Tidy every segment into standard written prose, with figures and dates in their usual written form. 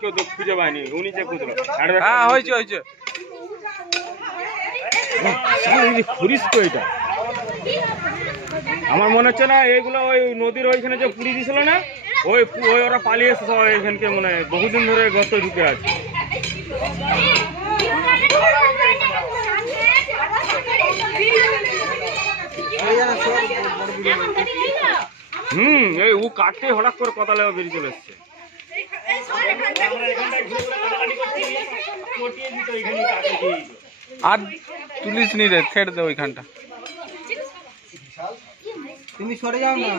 কেউ তো খুঁজে পায়নি, উনি যে খুঁজলো। হ্যাঁ হয়েছে হয়েছে। এটা আমার মনে হচ্ছে না এইগুলো ওই নদীর ওইখানে যে পুড়ি দিয়েছিল না, ওই ওরা পালিয়ে এসে সবাই এখানকে মনে হয় বহুদিন ধরে গর্ত ঢুকে আছে। এই ও কাটতে হঠাৎ করে কতালে বেরিয়ে চলে এসছে। আর তুলিস নি রে, ছেড়ে দে ওইখানটা। তুমি সরে যাও না।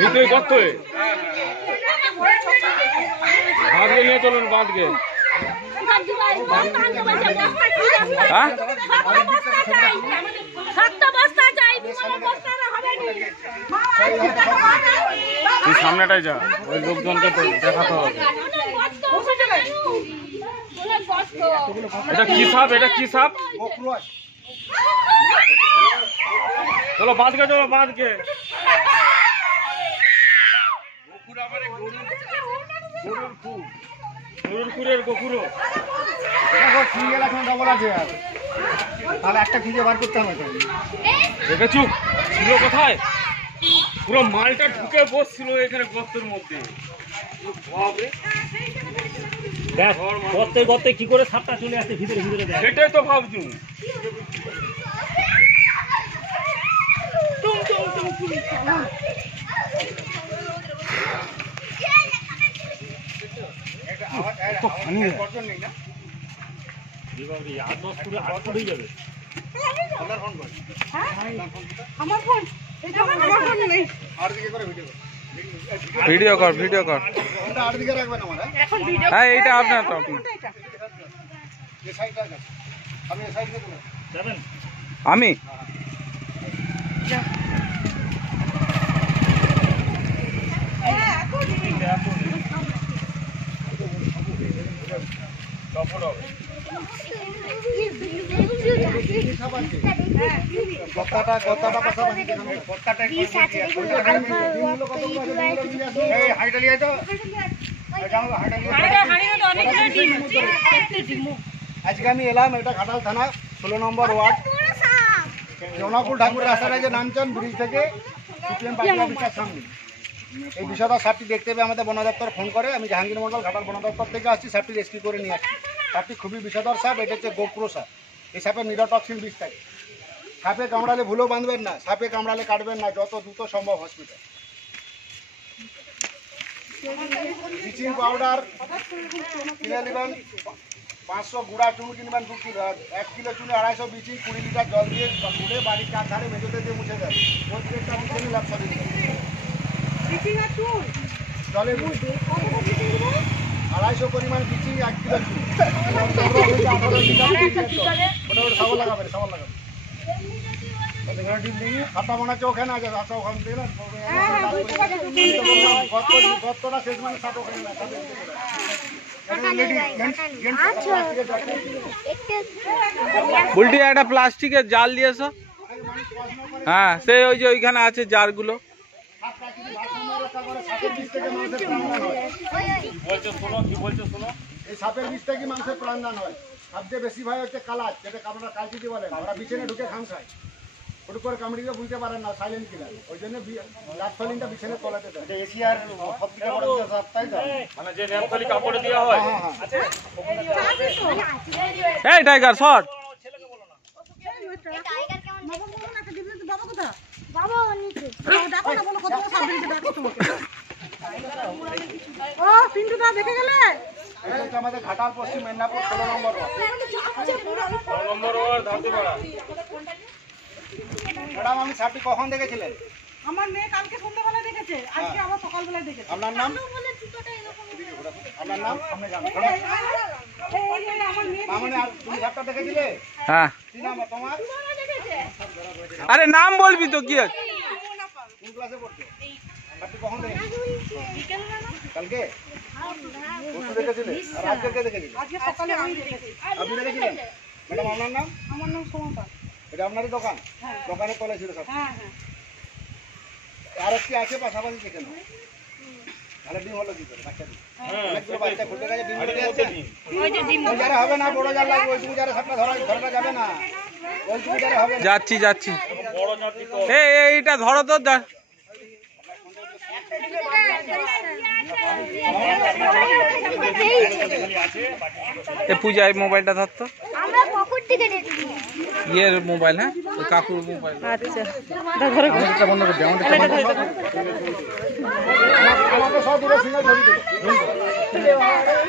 ভিতরে গর্ত বাঁধকে নিয়ে চলুন, বাঁধকে। তুই সামনেটাই যা, ওই লোকজনকে তো দেখাতে হবে। এটা কি সাপ? এটা কি সাপ? চলো বাঁধকে, চলো বাঁধকে। গরুর খুরের গোকুরো তাহলে একটা খুঁজে বার করতে হবে। দেখেছু ছিল কোথায়? পুরো মালটা ঢুকে বসছিল এখানে গর্তের মধ্যে। গর্তে গর্তে কি করে সাপটা চলে আসছে ভিতরে ভিতরে? সেটাই তো ভাবছু। ভিডিও কর, ভিডিও কর। হ্যাঁ এইটা আপনার তো। আমি আজকে আমি এলাম, এটা ঘাটাল থানা 16 নম্বর ওয়ার্ড, জনকুল ঠাকুর রাস্তাটা যে নামছেন ব্রিজ থেকে সিপিএম পার্টি অফিসের সামনে। এই বিষয়টা সাপটি দেখতে পেয়ে আমাদের বন দপ্তর ফোন করে। আমি জাহাঙ্গীর মন্ডল ঘাটাল বন দপ্তর থেকে আসছি, সাপটি রেস্কিউ করে নিয়ে আসছি। সাপটি খুবই বিষধর সাপ, এটা হচ্ছে গোপ্রো সাপ। এই সাপের নিরোটক্সিন বিষ থাকে। সাপে কামড়ালে ভুলেও বাঁধবেন না, সাপে কামড়ালে কাটবেন না, যত দ্রুত সম্ভব হসপিটাল। ব্লিচিং পাউডার কিনে নেবেন 500, গুঁড়া চুন কিনবেন 2 কিলো, 1 কিলো চুনে 250 ব্লিচিং, 20 লিটার জল দিয়ে ঘুরে বাড়ির চার ধারে মেঝেতে দিয়ে মুছে দেন। প্রত্যেকটা মুছে নিলে 100 দিন জলে 250 পরিমাণ ব্লিচিং, 1 কিলো চুন, 18 লিটার ওটা সাবল লাগাবেন, সাবল লাগাবেন। খাতা বানাচ্ছে ওখানে আছে, রাস্তা ওখান থেকে না গর্তটা শেষ মানে সাপ ওখানে না। উল্টি একটা প্লাস্টিকের জাল দিয়েছ? হ্যাঁ সে ওই যে ওইখানে আছে জারগুলো। এই সাপের বিষ থেকে মানুষের প্রাণদান হয়। সবচেয়ে বেশি ভয় হচ্ছে কালাচ, যেটা আপনারা কালচিটি বলেন। ওরা বিছানে ঢুকে খাম খায়, হুট করে কামড়িয়ে বুঝতে পারেন না, সাইলেন্ট কিলার। ওই জন্য লাটফলিনটা বিছানে তলাতে দেয়। এশিয়ার সবথেকে বড় সাপ, তাই তো? মানে যে নেপথলি কাপড়ে দেওয়া হয়। এই টাইগার শট। আমাদের ঘাটাল পশ্চিম মেদিনীপুর 16 নম্বর ওয়ার্ড। ম্যাডাম আমি সাপটি কখন দেখেছিলেন? আমার মেয়ে কালকে সন্ধ্যাবেলা দেখেছে, আজকে আবার সকালবেলা দেখেছে। আপনার নাম? আপনার নাম? আপনি জানেন মামনি, আর তুমি সাপটা দেখেছিলে? হ্যাঁ। কি নাম তোমার? আরে নাম বলবি তো, কি আছে? ক্লাসে পড়ছো? আপনি কখন দেখেছেন? কালকে? পরশু দেখেছিলেন? আর আজকে কে দেখেছিলেন? আজকে সকালে আমি দেখেছি। আপনি দেখেছিলেন? ম্যাডাম আপনার নাম? আমার নাম সোমা। এটা আপনারই দোকান? হ্যাঁ। দোকানের তলায় ছিল সব। হ্যাঁ হ্যাঁ। আর একটি আছে পাশাপাশি দেখে নাও। তাহলে ডিম হলো কি করে? বাচ্চা ডিম। অনেকগুলো বাচ্চা ফুটে গেছে, ডিম ফুটে যাচ্ছে। ওই যারা হবে না, বড় জাল লাগবে, ওইটুকু যারা সাপটা ধরাটা যাবে না। ওইটুকু যারা হবে না। যাচ্ছি যাচ্ছি এইটা ধরো তো পূজা এই মোবাইলটা ধরতো আমরা পুকুর থেকে দেখি ইয়ের মোবাইল, হ্যাঁ ওই কাকুর মোবাইল। আচ্ছা। আমাদেরটা বন্ধ করে দিও, আমাদের সব দূরে সিঙ্গেল ধরি দেবো।